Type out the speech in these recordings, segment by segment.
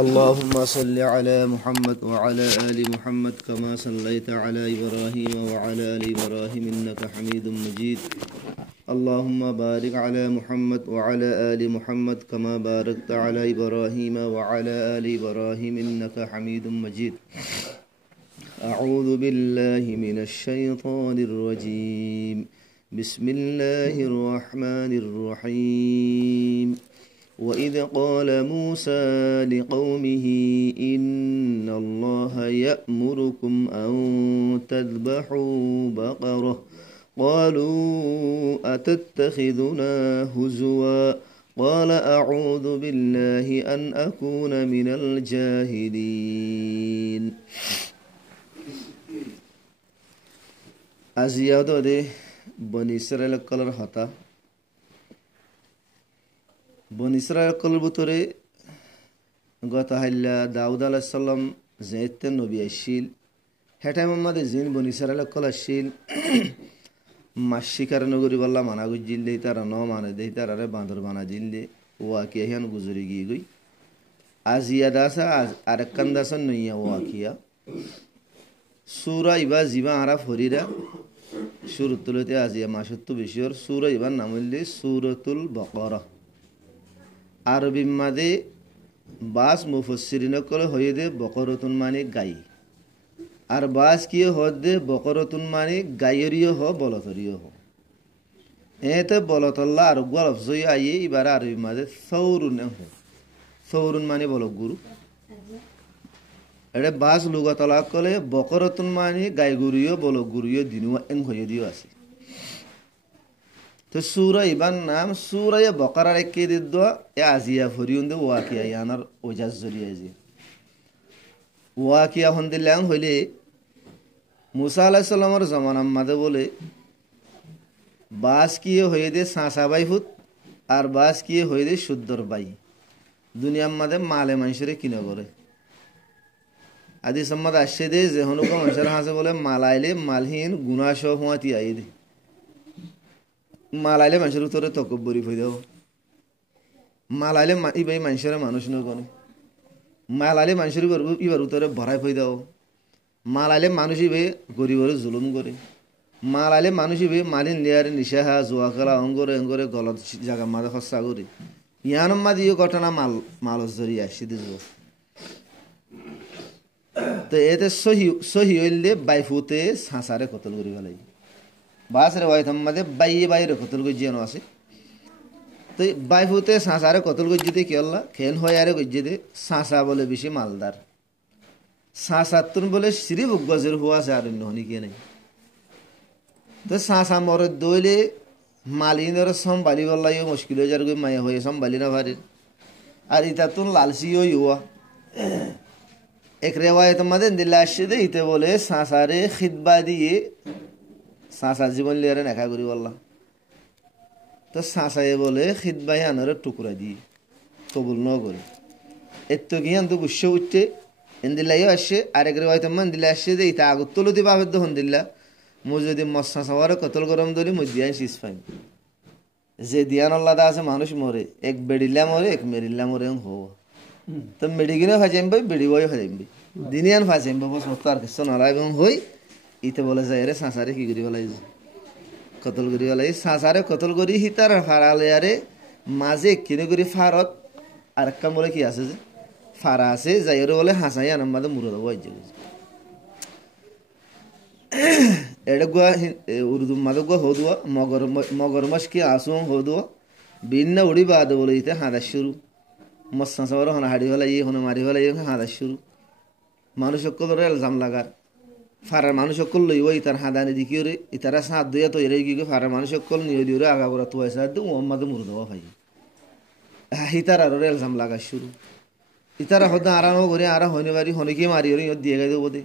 اللهم صل على محمد وعلى آل محمد كما صليت على إبراهيم وعلى آل إبراهيم إنك حميد مجيد. اللهم بارك على محمد وعلى آل محمد كما باركت على إبراهيم وعلى آل إبراهيم إنك حميد مجيد. أعوذ بالله من الشيطان الرجيم. بسم الله الرحمن الرحيم. وإذ قال موسى لقومه إن الله يأمركم أن تذبحوا بقرة قالوا أتتخذنا هزوا قال أعوذ بالله أن أكون من الجاهلين. أزيادة بني إسرائيل قال هتا বন Israel call ভিতরে গত হাইলা দাউদ আলাইহিস সালাম যেতে নবী আসিল হেটা মোহাম্মদ জিন বন ইসরায়েল কল আসিল মাছ শিকার নগরী বল্লা মানা গুজিল দে তারা ন মানে দে তারারে বাঁদর বানা দিল দে ওয়াকিয়া হিয়ান গুজরি গিয়ে গই আজিয়া দাসা আরেকান দাসা নইয়া ওয়াকিয়া সূরা ইবা জিবা আরা ফরিরা শুরুতুলতে আজিয়া মাসত্তু বেশির সূরা ইবার নাম হইল সূরাতুল বাকারা। আরবি মাদে বাস মুফসসিরিন কলে হয়ে দে বকরতুন মানে গাই আর বাস কি হদে বকরতুন মানে গাইরিও হ বলতরিও হ এতে বলতল্লা আর গুয়া লফজই আইয়ে এবারে আরবি মাদে সৌরুন হ সৌরুন মানে বল গুরু এড়ে বাস লুগাতলা কলে বকরতুন মানে গাই গুরিও বল গুরিও দিনুয়া এং হয়ে দিও আছে। তো সূরা ইবার নাম সূরা বাকারার একে দিদ এ আজিয়া ফরিউন্দে ওয়াকিয়া ইয়ানার ওজাজ জরিয়া জি ওয়াকিয়া হন্দিল্লাং হইলে মুসা আলাইহিস সালামের জামানার মাদে বলে বাস কি হয়ে দে সাঁসা বাই ফুট আর বাস কি হয়ে দে শুদ্ধর বাই দুনিয়ার মাদে মালে মানুষেরে কিনে করে আদি সম্মাদ আসছে দে যে হনুক মানুষের হাসে বলে মালাইলে মালহীন গুনাসহ হুয়াতি আই দে মালাইলে মানুষের উত্তরে তকব্বরি হয়ে দাও মালাইলে ইবাই মানুষের মানুষ নগনে মালাইলে মানুষের ইবার উত্তরে ভরাই হয়ে দাও মালাইলে মানুষ ইবে গরিবরে জুলুম করে মালাইলে মানুষ ইবে মালিন লিয়ারে নিশাহা জোয়া খেলা অঙ্গরে অঙ্গরে গলত জায়গা মাদে হস্যা করে ইয়ান মাদি ঘটনা মালস জড়িয়ে আসি দিব তো এতে সহি হইলে বাইফুতে সাঁসারে কতল করি ফেলাই বাসরে ওয়াই থাম্মাদে বাইয়ে বাইরে কতল গজ্জিয়ানো আছে তো বাইফুতে সাঁসারে কতল গজ্জিতে কি আল্লাহ খেন হয় আরে গজ্জিতে সাঁসা বলে বেশি মালদার সাঁসাতুন বলে সিরি বুগজের হুয়া আছে আর নহনি কে নাই তো সাঁসা মরে দইলে মালিনের সম্ভালি বললাইও মুশকিল হয়ে যার মায়া হয়ে সম্ভালি না পারে আর ইতাতুন লালসিও ইউয়া এক রেওয়ায়ত মাদে দিল্লা আসছে দে ইতে বলে সাঁসারে খিদবা দিয়ে সাঁসা জীবন লিয়ারে নেখা করি বললাম তো সাঁসাই বলে খিদবাই আনারে টুকরা দিয়ে কবুল ন করে এত গিয়ে আনতো গুস্য উঠতে এন্দিল্লাইও আসছে আরেক রেওয়ায়ত মান দিল্লা আসছে যে ইতা আগত তুলতে পাবে তখন দিল্লা মু যদি মশা সাওয়ারে কতল গরম ধরি মুই দিয়াই শীষ পাই যে দিয়ান আল্লাদা আছে মানুষ মরে এক বেড়িল্লা মরে এক মেরিল্লা মরে হওয়া তো মেডিকিনে ফাঁচাইম ভাই বেড়ি বই ফাঁচাইম ভাই দিনিয়ান ফাঁচাইম বস মতো আর কিছু নলা এবং হই ইতে বলে যায় রে সাঁসারে কি করি বলাই কতল করি বলাই সাঁসারে কতল করি হিতার ফারালে আরে মাঝে কিনে করি ফারত আর একটা বলে কি আছে যে ফারা আছে যাই বলে হাসাই আনাম মাঝে মুড়ে দেবো এটা গুয়া উর্দু মাঝে গুয়া হদুয়া মগর মাস কি আসু হদুয়া ভিন্ন উড়ি বাদ বলে ইতে হাঁদার শুরু মশা সাবার হনা হাড়ি ফেলাই হনে মারি ফেলাই হাঁদার শুরু মানুষ সকলের এলজাম লাগার ফারার মানুষ সকল লইব ইতার হাঁদানি দিকি রে ইতারা সাঁত দুইয়া তো এরাই গিয়ে ফারার মানুষ সকল নিয়ে দিও রে আগা করা তো সাথ দিও মোহাম্মদ মুর দেওয়া ভাই ইতার আরো এলজাম লাগা শুরু ইতারা হদা আরানো করে আরা হইনে বাড়ি হনেকে মারি ওরে দিয়ে গাই দেবো দে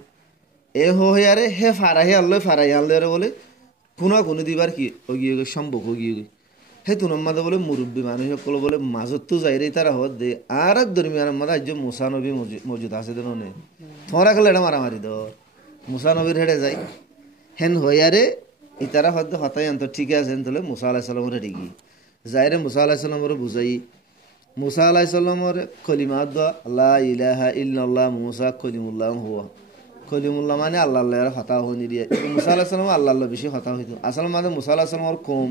এ হয়ে আরে হে ফারাহে আল্লাহ ফারাই আল্লাহ বলে কোনো দিবার কি ও গিয়ে সম্ভব ও গিয়ে হে তুনার মাঝে বলে মুরব্বী মানুষ সকল বলে মাজত তো যাই রে তারা হদ দে আর দরমিয়ার মাঝে আজ মুসা নবী মজুদ আছে দেন নে থরা খেলে এটা মারামারি দর মুসা নবীর হেডে যাই হেন হইয়ারে ইতারা হয়তো হতাই আন্ত ঠিক আছে তাহলে মুসা আলাহিসাল্লামের হেডে গিয়ে যাইরে মুসা আলাহিসাল্লামের বুঝাই মুসা আলাইহিস সালামর কলিমা দোয়া লা ইলাহা ইল্লাল্লাহ মুসা কলিমুল্লাহ হুয়া কলিমুল্লাহ মানে আল্লাহ আল্লাহর কথা হনি দিয়ে মুসা আলাইহিস সালাম আল্লাহ আল্লাহ বেশি কথা হইতো আসলে মানে মুসা আলাইহিস সালামর কম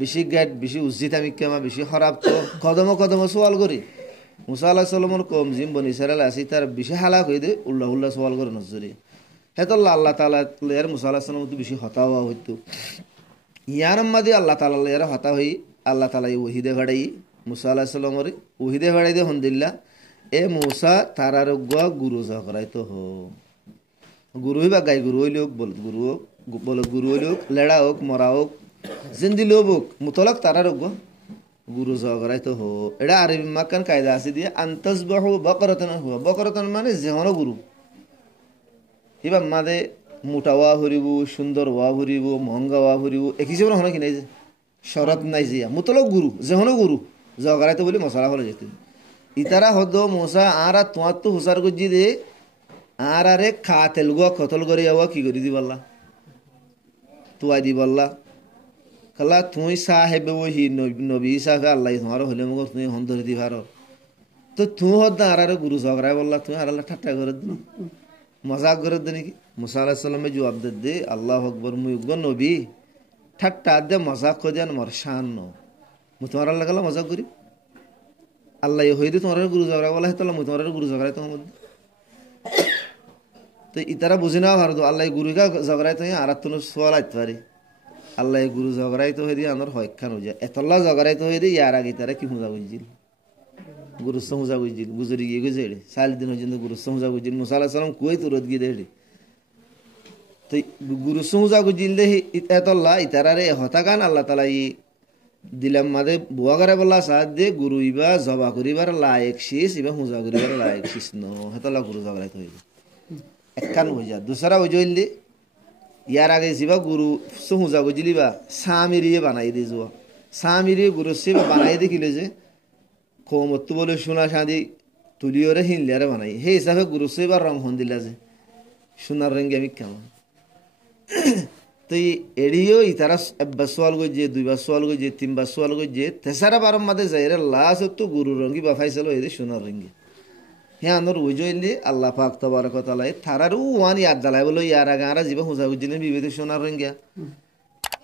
বেশি গেট বেশি উজ্জিত আমি কেমা বেশি খারাপ তো কদম কদম সওয়াল করি মুসা আলাইহিস সালামর কম জিম বনি ইসরাইল আসি তার বেশি হালাক হই দে উল্লাহ উল্লাহ সওয়াল করে নজরি হেতল্লা আল্লাহ তাআলা এর মুসা আলাইহিস সালাম তো বেশি হতা হওয়া হইতো ইয়ার মাদি আল্লাহ তাআলা এর হতা হই আল্লাহ তাআলা ওহিদে ঘড়াই মুসা আলাইহিস সালামর ওহিদে ঘড়াই দে হনদিল্লা এ মুসা তারার গুরু জকরাইতো হ গুরু হইবা গাই গুরু হইল বলত গুরু হইল লেড়া হোক মরা হোক জিন্দি লোক হোক মুতলক তারার গুরু জগরাইতো হো এটা আরবি মাকান কায়দা আছে দিয়ে আন্তসবাহু বকরতন হুয়া বকরতন মানে যেহন গুরু হিবা মাদে মোটা ওয়া হরিব সুন্দর ওয়া হরিব মহঙ্গা ওয়া হরিব একই জীবন হন কি নাই যে শরত নাই জিয়া মুতলক গুরু যেহন গুরু জগরাইতো বলে মশলা হলে যেত ইতারা হদ মোসা আর তোমার তো হুসার গুজি দে আর আরে খা তেলগুয়া কতল করে যাওয়া কি করে দিবাল্লা তুয়াই দিবাল্লা কালা তুই সাহেব ওহি নবী সাহেব আল্লাহ তোমার হলে মগর তুই হন ধরে দিবার তো তুই হদ আর আরে গুরু ঝগড়ায় বললা তুই আর আল্লাহ ঠাট্টা করে দিন মজাক করে দে নাকি মুসা আলাইহিস সালামে জবাব দে আল্লাহু আকবার মুই নবী ঠাট্টা দে মজাক করে দেন মোর শান ন মু তোমার আল্লাহ গেল মজাক করি আল্লাহ হইতে তোমার গুরু ঝগড়া বলা হতো মু তোমার গুরু ঝগড়ায় তোমার তো ইতারা বুঝি না ভারত আল্লাহ গুরুকা ঝগড়াই তো আর তো সোয়াল আইতে পারে আল্লাহ গুরু ঝগড়াই তো হয়ে দিয়ে আমার হয়খান হয়ে যায় এতল্লা ঝগড়াই তো হয়ে দিয়ে ইয়ার আগে তারা কি হুঁজা বুঝছিল গুরু হুঁজা বুঝছিল গুজরি গিয়ে গেছে এড়ে 40 দিন হয়েছে গুরু হুঁজা বুঝছিল মুসা আলাইহিস সালাম কুয়ে তুরত গিয়ে দেড়ে তো গুরু হুঁজা বুঝছিল দে এতল্লা ইতারা রে হতাকান আল্লাহ তালা ই দিলাম মাদে বুয়া করে বললা সাথ দে গুরু ইবা জবা করিবার লায়ক শেষ ইবা হুঁজা করিবার লায়ক শেষ ন হেতল্লা গুরু ঝগড়াই তো হয়ে যায় একখান হয়ে যায় দুসরা হয়ে যাইলে ইয়ার আগে যাবা গুরু সুজা বুঝলি বা সামিরিয়ে বানাই দিয়ে যাওয়া সামিরিয়ে গুরু সে বানাই দেখিলে যে কৌমত্তু বলে সোনা সাঁদি তুলিওরে হিনলিয়ারে বানাই সেই হিসাবে গুরু সে বা রং হন দিলা যে সোনার রঙে আমি কেমন তো এড়িয়েও ইতারা একবার সোয়াল গিয়ে 2 বার সোয়াল গিয়ে 3 বার সোয়াল গিয়ে তেসারা বারম মাদে যাই রে লাস্ট তো গুরু রঙি বা ফাইসাল হয়ে সোনার রঙে হ্যাঁ আন্দর উজইলে আল্লাহ পাক তবারক ওয়া তাআলা থারারু ওয়ান ইয়াদ দালাই বলো ইয়ার আগে আরা জিবা হুজা গুজিলে বিবেদ সোনার রঙ্গিয়া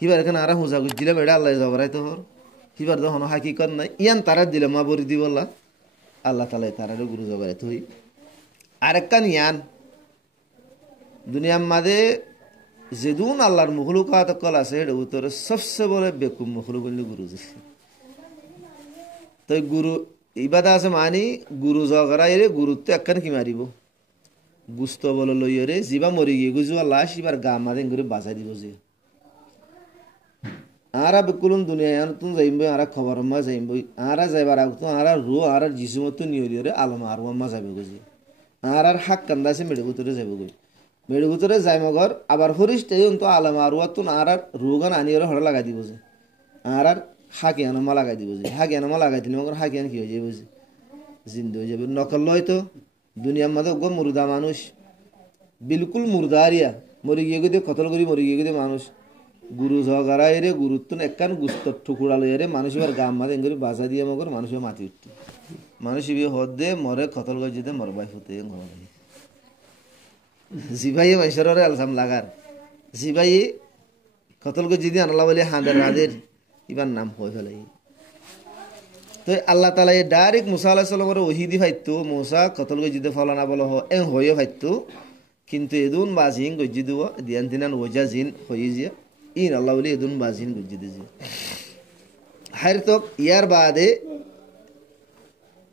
হিবার এখানে আরা হুজা গুজিলে বেড়া আল্লাহ জবরাই তো হর হিবার দহন হাকিকত নাই ইয়ান তারা দিলে মা বরি দিবল্লা আল্লাহ তাআলা তারারু গুরু জবরাই তো হই আরেকখান ইয়ান দুনিয়ার মাঝে যেদুন আল্লাহর মখলুকাত কল আছে এর ভিতরে সবচেয়ে বড় বেকুব মখলুক হইল গুরুজি তো গুরু ইবাদা আছে মানি গুরু জগরাই রে গুরুত্ব একখান কি মারিব গুস্ত বল লইরে জিবা মরি গিয়ে গুজুয়া লাশ এবার গা মারে করে বাজাই দিব যে আরা বেকুলুন দুনিয়া তুন যাইব আরা খবর মা যাইব আরা যাইবার আগ তো আরা রু আরা জিসু মত নিয়রে আলম আর মা যাবে গুজি আরার হাক কান্দাছে মেড়ে ভিতরে যাবে গই মেড়ে ভিতরে যাই মগর আবার ফরিস্তে তো আলম আর তুন আরার রুগান আনিয়রে হড় লাগাই দিব যে আরার হাকি আনমা লাগাই দিব যে হাকি আনমা লাগাই দিলে মগর হাকি আন কি হয়ে যাবে যে জিন্দা হয়ে যাবে নকল লয় তো দুনিয়ার মধ্যে গো মুর্দা মানুষ বিলকুল মুর্দারিয়া মরি গিয়ে গিয়ে কতল করি মরি গিয়ে গিয়ে মানুষ গুরু ঝগড়াই রে গুরুত্ব একখান গুস্তর টুকুরা লই রে মানুষ এবার গাম মাদে এঙ্গরি বাজা দিয়ে মগর মানুষের মাটি উঠতে মানুষ ইবি হদ দে মরে কতল করে যেতে মরবাই ফুতে জিভাইয়ে মাইসরে আলসাম লাগার জিভাইয়ে কতল করে যদি আনলা বলে হাঁদের রাদের ইবার নাম হয়ে ফেলে তো আল্লাহ তালা ডাইরেক্ট মুসা আলাইহিস সালামের ওহিদি ফাইতো মুসা কতল করে যদি ফলানা বলো হয়ে ফাইতো কিন্তু এদুন বাজিন গজ্জি দিব দিয়ান দিনান ওজা জিন হয়ে যে ইন আল্লাহ বলে এদুন বাজিন গজ্জি দিয়ে হার তো ইয়ার বাদে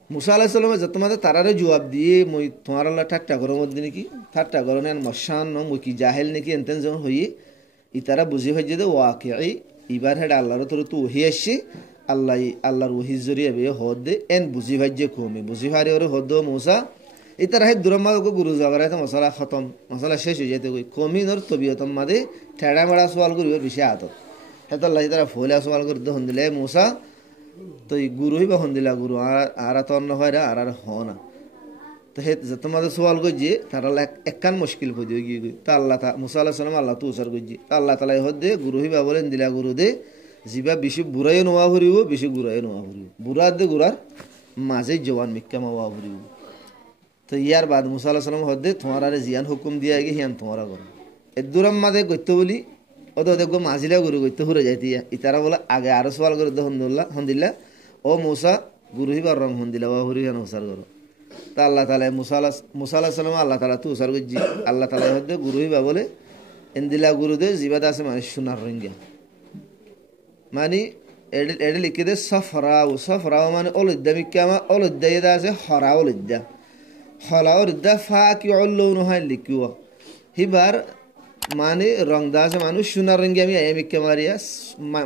মুসা আলাইহিস সালামে যত মাদে তারারে জবাব দিয়ে মই তোমার আল্লাহ ঠাট্টা গরম মধ্যে নাকি ঠাট্টা গরনে মশান ন মই কি জাহেল নাকি এনতেন যখন হয়ে ইতারা বুঝি হয়ে যে ওয়াকিআই ইবার হেড আল্লাহর তোর তো ওহি আসছে আল্লাহ আল্লাহর ওহির জরিয়া বে হদ দে এন বুঝি ভাই যে কমে বুঝি ভারি ওরে হদ মুসা ইতারা হে দুরমা গুরু জগরাই তো মশলা খতম মশলা শেষ হয়ে যেতে কমি নর তবিয়তম মাদে ঠেড়া মেড়া সোয়াল করি বেশি আদত হেত আল্লাহ তারা ফলে সোয়াল করে হন দিলে মুসা তো গুরু হইবা হন দিলা গুরু আর তো অন্য হয় আর আর হ না তো হে যত মাদে সোয়াল করছে তারা একখান মুশকিল হয়ে দিয়ে গিয়ে তা আল্লাহ মুসা আলাইহিস সালাম আল্লাহ তো উসার করছে তা আল্লাহ তালাই হদ দে গুরু হইবা বলেন দিলা গুরু দে জিবা বেশি বুড়াইও নোয়া ভরিব বেশি গুড়াইও নোয়া ভরিব বুড়ার দে গুড়ার মাঝে জওয়ান মিক্কামা ওয়া ভরিব তো ইয়ার বাদ মুসা আলাইহিস সালাম হদে তোমার জিয়ান হুকুম দিয়া গিয়ে হিয়ান তোমারা করো এদুরাম মাঝে গইতে বলি ওদ দেখো মাঝিলা গুরু গইতে হুরে যাইতে ইতারা বলে আগে আরো সওয়াল করে হন্দিল্লা ও মুসা গুরু হিবার রং হন্দিলা ওয়া ভরি হিয়ান উসার করো তা আল্লাহ তাআলা মুসা আলাইহিস সালাম আল্লাহ তাআলা তো উসার গজি আল্লাহ তাআলা হদে গুরু হিবা বলে এন্দিলা গুরু দে জিবাদ আছে মানে সোনার রঙিয়া মানে এডে লিখে দে সফরাও মানে অলুদ্দা মিক্কামা অলুদ্দা ইদা আছে হরা অলুদ্দা হলা অলুদ্দা ফা কি অল্লৌন হয় লিখিও হিবার মানে রং দা আছে মানুষ সোনার রঙি আমি আয়া মিক্কা মারিয়া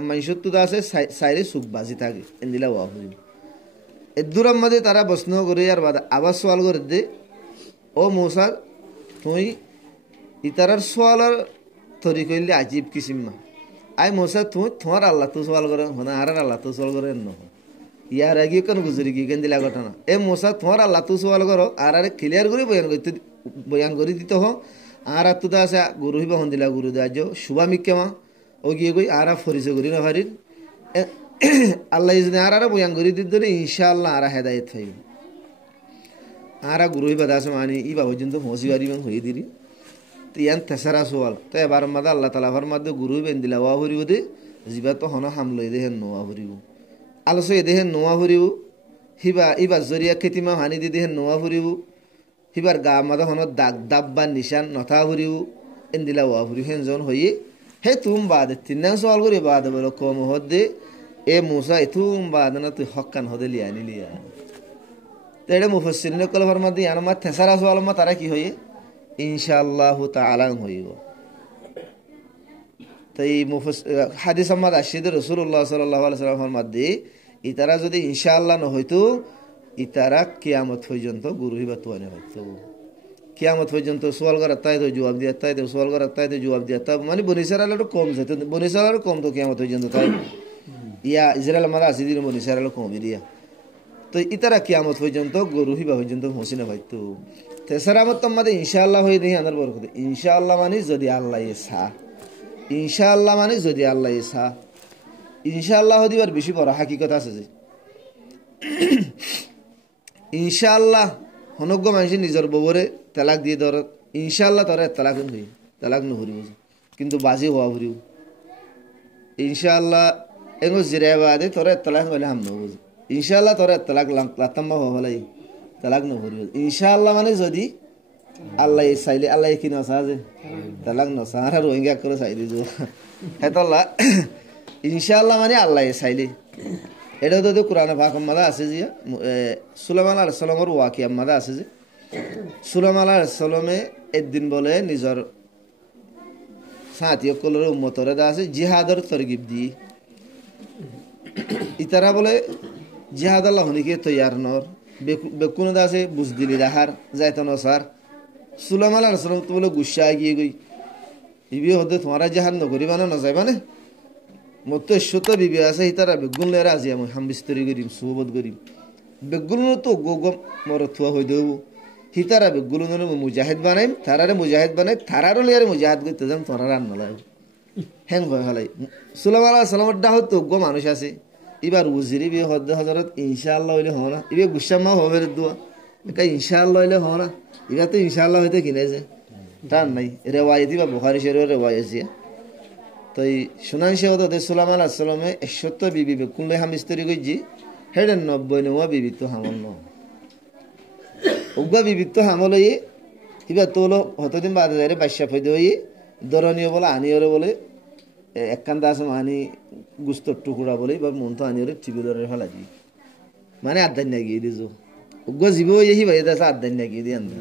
মাইসত্তু দা আছে সাইরে সুখ বাজি থাকে এন্দিলা ওয়া হইব এদুরাম মাঝে তারা প্রশ্ন করে আর বাদ আবার সওয়াল করে দে ও মুসা তুই ইতারার সওয়ালার তরি কইলে আজীব কিসিমা আই মুসা তুই তোমার আল্লাহ তো সওয়াল করে না আর আল্লাহ তো সওয়াল করে ন ইয়ার আগে কোন গুজরি কি কেন দিলা ঘটনা এ মুসা তোমার আল্লাহ তো সওয়াল করো আর আরে ক্লিয়ার করে বয়ান করে দিতে হ আর তো আছে গুরু হিবা হন্দিলা গুরু দাজ শুভা মিক্কামা ও গিয়ে গই আর ফরিসে করি না হারির আল্লাহ ইজনে আর বয়ান করে দিতে ইনশাআল্লাহ আর হেদায়েত হইব আর গুরু হিবা দাস মানি ইবা পর্যন্ত পৌঁছিবারি হয়ে দিলি ইয়ান তেসারা সোয়াল তো এবার মাদা আল্লাহ তালা মধ্যে গুরু বেন্দিলা ওয়া ভরিব দে জিবা তো হন হামলো এদেহেন নোয়া ভরিব আলোচ এদেহেন নোয়া ভরিব হিবা ইবার জরিয়া খেতিমা হানি দি দেহেন নোয়া ভরিব হিবার গা মাদা হন দাগ দাব বা নিশান নথা ভরিব এন্দিলা ওয়া ভরিব হেন জন হইয়ে হে তুম বাদে তিন সোয়াল করি বাদ বলো কম হদে এ মুসা তুম বাদ না তুই হকান হদে লিয়া নিলিয়া তো এটা মুফসসিরিনে কলবার মধ্যে ইয়ান মা তেসারা সোয়াল মা তারা কি হইয়ে ইনশাআল্লাহু তাআলা হইব তাই হাদিস আহমদ আশিদ রাসূলুল্লাহ সাল্লাল্লাহু আলাইহি ওয়াসাল্লামের মধ্যে ইতারা যদি ইনশাআল্লাহ ন হইতো ইতারা কিয়ামত পর্যন্ত গুরু হিবা তোয়ানে হইতো কিয়ামত পর্যন্ত সওয়াল করা তাই তো জবাব দিয়া তাই তো সওয়াল করা তাই তো জবাব দিয়া তা মানে বনিসারাল কম যেত বনিসারাল কম তো কিয়ামত পর্যন্ত তাই ইয়া ইসরায়েল মারা আসিদিন বনিসারাল কম দিয়া তো ইতারা কিয়ামত পর্যন্ত গুরু হিবা পর্যন্ত পৌঁছিনা হইতো তেসরা মত আমাদের ইনশাআল্লাহ হয়ে দেখি আনার বরকত ইনশাআল্লাহ মানে যদি আল্লাহ ইসা ইনশাআল্লাহ মানে যদি আল্লাহ ইসা ইনশাআল্লাহ দিবার বেশি বড় হাকিকত আছে যে ইনশাআল্লাহ হনজ্ঞ মানুষ নিজের ববরে তালাক দিয়ে ধর ইনশাআল্লাহ তোর তালাক হই তালাক নহরিব কিন্তু বাজি হওয়া ভরিব ইনশাআল্লাহ এগো জিরে বাদে তোর তালাক হইলে হাম নহব ইনশাআল্লাহ তোর তালাক লাতাম্মা হলাই তালাক নহরিব ইনশাআল্লাহ মানে যদি আল্লাহ চাইলে আল্লাহ কি নসা যে তালাক নসা আর রোহিঙ্গা করে চাই দিজ হেতল্লা ইনশাআল্লাহ মানে আল্লাহ চাইলে এটাও তো কোরআনে পাক মাদা আছে যে সুলাইমান আলাইহিস সালামের ওয়াকিয়া মাদা আছে যে সুলাইমান আলাইহিস সালামে একদিন বলে নিজের সাথী সকলের উম্মতরে দা আছে জিহাদের তরগিব দি ইতারা বলে জিহাদ আল্লাহ হনিকে তৈয়ার নর বেকুনে দা আছে বুঝদিলি রাহার যাইতো নসার সুলাইমান আলাইহিস সালাম তো বলে গুসা গিয়ে গই ইবি হদে তোমারা জিহাদ নকরিবা না যাইবানে মতো শত বিবি আছে ইতারা বেগুন লেরা আজি আমি হাম বিস্তরি করিম সুবত করিম বেগুন তো গোগম মর থুয়া হই দেব হিতারা বেগুন মুজাহিদ বানাইম তারারে মুজাহিদ বানাই তারারও লেয়ারে মুজাহিদ করতে যাম তোরা রান নলাই হ্যাং ভয় হলাই সুলাইমান আলাইহিস সালামের দাহত তো গো মানুষ আছে এবার উজিরি বি হদ হযরত ইনশাআল্লাহ হইলে হয় না ইবে গুসামা হবে দোয়া এটা ইনশাআল্লাহ হইলে হয় না এটা তো ইনশাআল্লাহ হইতে কিনেছে টান নাই রিওয়ায়াতি বা বুখারী শরীফের রিওয়ায়াত তো শুনান সে হতো সুলাইমান আলাইহিস সালামে 100 বিবি বেকুন লে হাম বিস্তরি কইজি হেডে 99 বিবি তো হামল ন উগা বিবি তো হামল ই ইবা তোলো হতদিন বাদে যারে বাইশা ফইদে হই দরনীয় বলে আনিয়রে বলে এককান্দা আছে মানি গুস্তর টুকুরা বলে বা মন তো আনিয়রে টিবি ধরে ফেলা দি মানে আদান লাগিয়ে দিছো উগা জীব ইহি ভাই দাস আদান লাগিয়ে দি আন্দা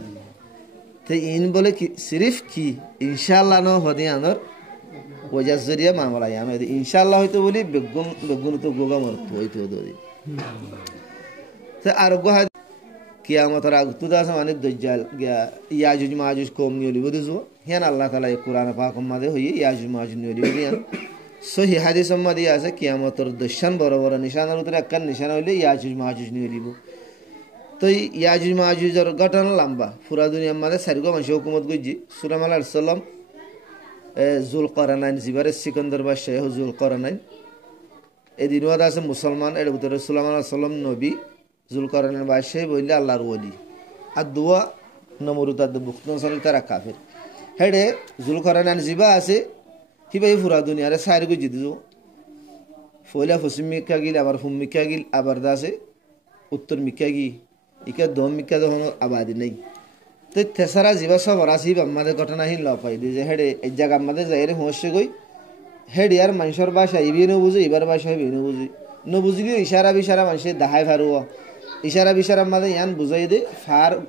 তো ইন বলে কি সিরিফ কি ইনশাআল্লাহ ন হদি আনর ওজার জরিয়া মামলা আমি ইনশাআল্লাহ হয়তো বলি বেগুন তো গোগা মর হইতো দরি তো আর গোহা কিয়ামতের আগ তো দাস মানে দজ্জাল ইয়াজুজ মাজুজ কম নিলি বুঝছো হিয়ান আল্লাহ তাআলা কোরআন পাক মাঝে হই ইয়াজুজ মাজুজ নিলি হিয়ান সহি হাদিস মাঝে আছে কিয়ামতের দশান বড় বড় নিশানার উপরে একখান নিশানা হইলে ইয়াজুজ মাজুজ নিলিব তো ইয়াজুজ মাজুজের ঘটনা লম্বা পুরা দুনিয়ার মাঝে সারিগো মানুষ হুকুমত গইজি সুলাইমান আলাইহিস সালাম জুলকারনাইন জিবারে সিকান্দার বাদশাহ জুলকারনাইন এদিনও আছে মুসলমান এর ভিতরে সুলাইমান আলাইহিস সালাম নবী জুলকরনের বাদশাহ বললে আল্লাহর ওলি আর দোয়া নমরুদ আর বুক নসল তারা কাফের হেডে জুলকরনান জিবা আছে হিবাই ফুরা দুনিয়ারে সাইর গো জিদিও ফয়লা পশ্চিম মিকা গিল আবার হুম মিকা গিল আবার দাসে উত্তর মিকা গি ইকা দম মিকা দহন আবাদি নাই তো তেসারা জিবা সব রাসি আমাদের ঘটনাহীন ল পাই যে হেডে এই জায়গা আমাদের যাইরে হোসে গই হেড ইয়ার মানুষের ভাষা ইবি নবুঝে এবার ভাষা ইবি নবুঝে নবুঝিও ইশারা বিশারা মানুষের দাহাই ফারুয়া ইশারা বিশারা আমাদের ইয়ান বুঝাই দে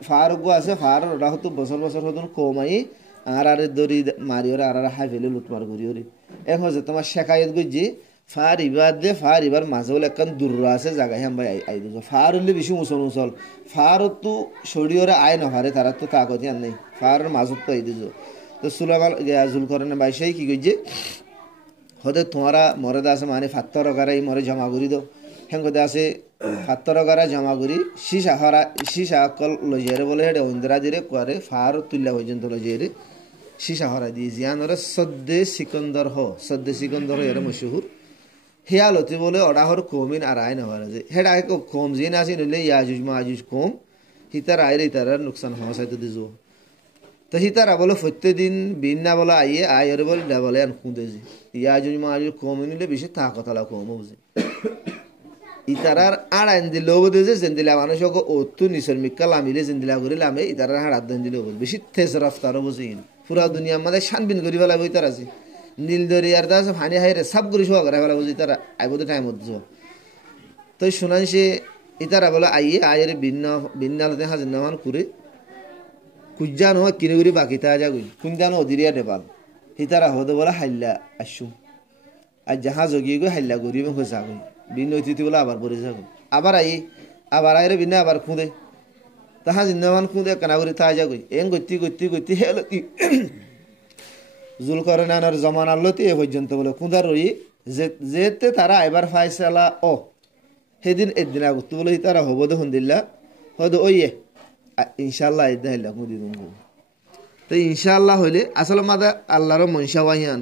ফার গো আছে ফার ওরা হতো বছর বছর হতো কমাই আর দড়ি মারি ওরা আর হাই ফেলে লুটমার করি ওরে এখন হচ্ছে তোমার শেখায়ত গই ফার ইবার দে ফার ইবার মাঝে বলে একখান দূর আছে জায়গায় হাম ভাই আই দিছো ফার হলে বেশি মুসল ফার তো শরীরে আয় না ফারে তারা তো তাকত ইয়ান নেই ফার মাজত তো আই দিছো তো সুলামাল জুলকরনের বাইশাই কি কইছে হতে তোমারা মরে আছে মানে ফাত্তর গারাই মরে জমা করি দো হেঙ্গতে আছে ফাত্তর গারা জমা করি সীসা অকল লজিয়ারে বলে হেডে ইন্দিরা দিরে করে ফার তুল্লা পর্যন্ত লজিয়ারে সীসা হরা দিয়ে জিয়ানরে সদ্দে সিকন্দর এর মশহুর হেয়ালতি বলে অডাহর কমিন আর আয় না হরা যে হেডা কম জিন আসি নইলে ইয়াজুজ মাজুজ কম হিতার আইরে হিতার নুকসান হওয়া সাইতে দিজো তো হিতারা বলে প্রত্যেকদিন বিন্না বলে আইয়ে আয়ের বলে ডাবলে আন খুঁদেছি ইয়াজুজ মাজুজ কম নিলে বেশি তাকতলা কম বুঝে ইতারার আর আইন দিলেও বোধ জেন্দিলা মানুষ ওতু নিচের মিক্কা লামিলে জেন্দিলা করে লামে ইতারার হার আদান দিলেও বোধ বেশি তেজ রফতারও বুঝে পুরা দুনিয়া আমাদের শানবিন করি ফেলা বই তার আছে নীল দরিয়ার দাস ফানি হাইরে সাব করি শোয়া করে ফেলা বুঝি তারা আইবোধ টাইম হচ্ছে তো শোনান সে ইতারা বলে আইয়ে আয়ের বিন্নালতে হাজির নামান করে কুজ্জা নহয় কিনে করি বাকি তা যাগুই কুঞ্জানো অদিরিয়া নেপাল হিতারা হতে বলে হাইল্লা আসু আর যাহা জগিয়ে গো হাইল্লা করি এবং যাগুই বিন অতিথি বলে আবার পরে যাগুই আবার আইরে বিনা আবার খুঁদে তাহা জিন্দামান খুঁদে কানা করি তা যাগুই এং গতি হেলতি জুলকরনানের জমানার লতি এ পর্যন্ত বলে কুঁদার রই যেতে তারা এবার ফাইসালা সেদিন একদিন আগত বলে তারা হব দেখুন দিল্লা হয়তো ওইয়ে ইনশাল্লাহ এদিন হাইলা কুঁদি দুঙ্গু তো ইনশাআল্লাহ হইলে আসলে মাদা আল্লাহর মনসা বাহিয়ান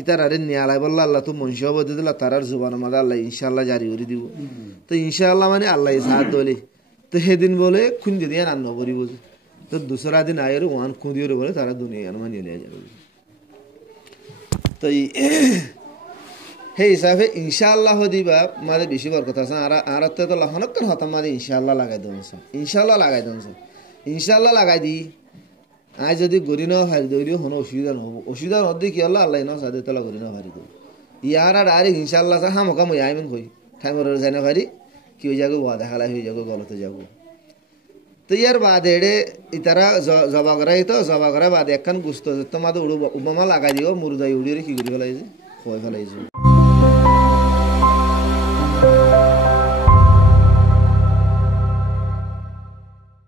ইতারারে নিয়ালাই বললা আল্লাহ তো মনসা বদে দিলা তারার জুবান মাদা আল্লাহ ইনশাআল্লাহ জারি করে দিব তো ইনশাআল্লাহ মানে আল্লাহ সাহায্য দলে তো সেদিন বলে খুঁজি দিয়ে রান্না করি বুঝে তো দুসরা দিন আয়ের ওয়ান খুঁদিয়ে বলে তারা দুনিয়া মানিয়ে নিয়ে যাবে তো সেই হিসাবে ইনশাআল্লাহ দিবা মাঝে বেশি বার কথা আছে আর তো লহনক্ষণ হতাম মাঝে ইনশাআল্লাহ লাগাই দেন ইনশাআল্লাহ লাগাই দি আজ যদি গড়ি না হারি দৌড়িও কোনো অসুবিধা নদী কি আল্লাহ আল্লাহ না সাদে তলা গড়ি না হারি দৌ ইয়ার আর ডাইরেক্ট ইনশাআল্লাহ হামকা মই আইমেন কই ঠাইমর যাই না পারি কি হয়ে যাবো ওয়া দেখালাই হয়ে যাবো গলতে যাবো তো ইয়ার বাদ এড়ে ইতারা জবা করা তো জবা করা বাদ একখান গুস্ত তোমাদের উড়ো উপমা লাগাই দিও মুরদাই উড়িয়ে কি করি ফেলাইছে খোয়াই ফেলাইছে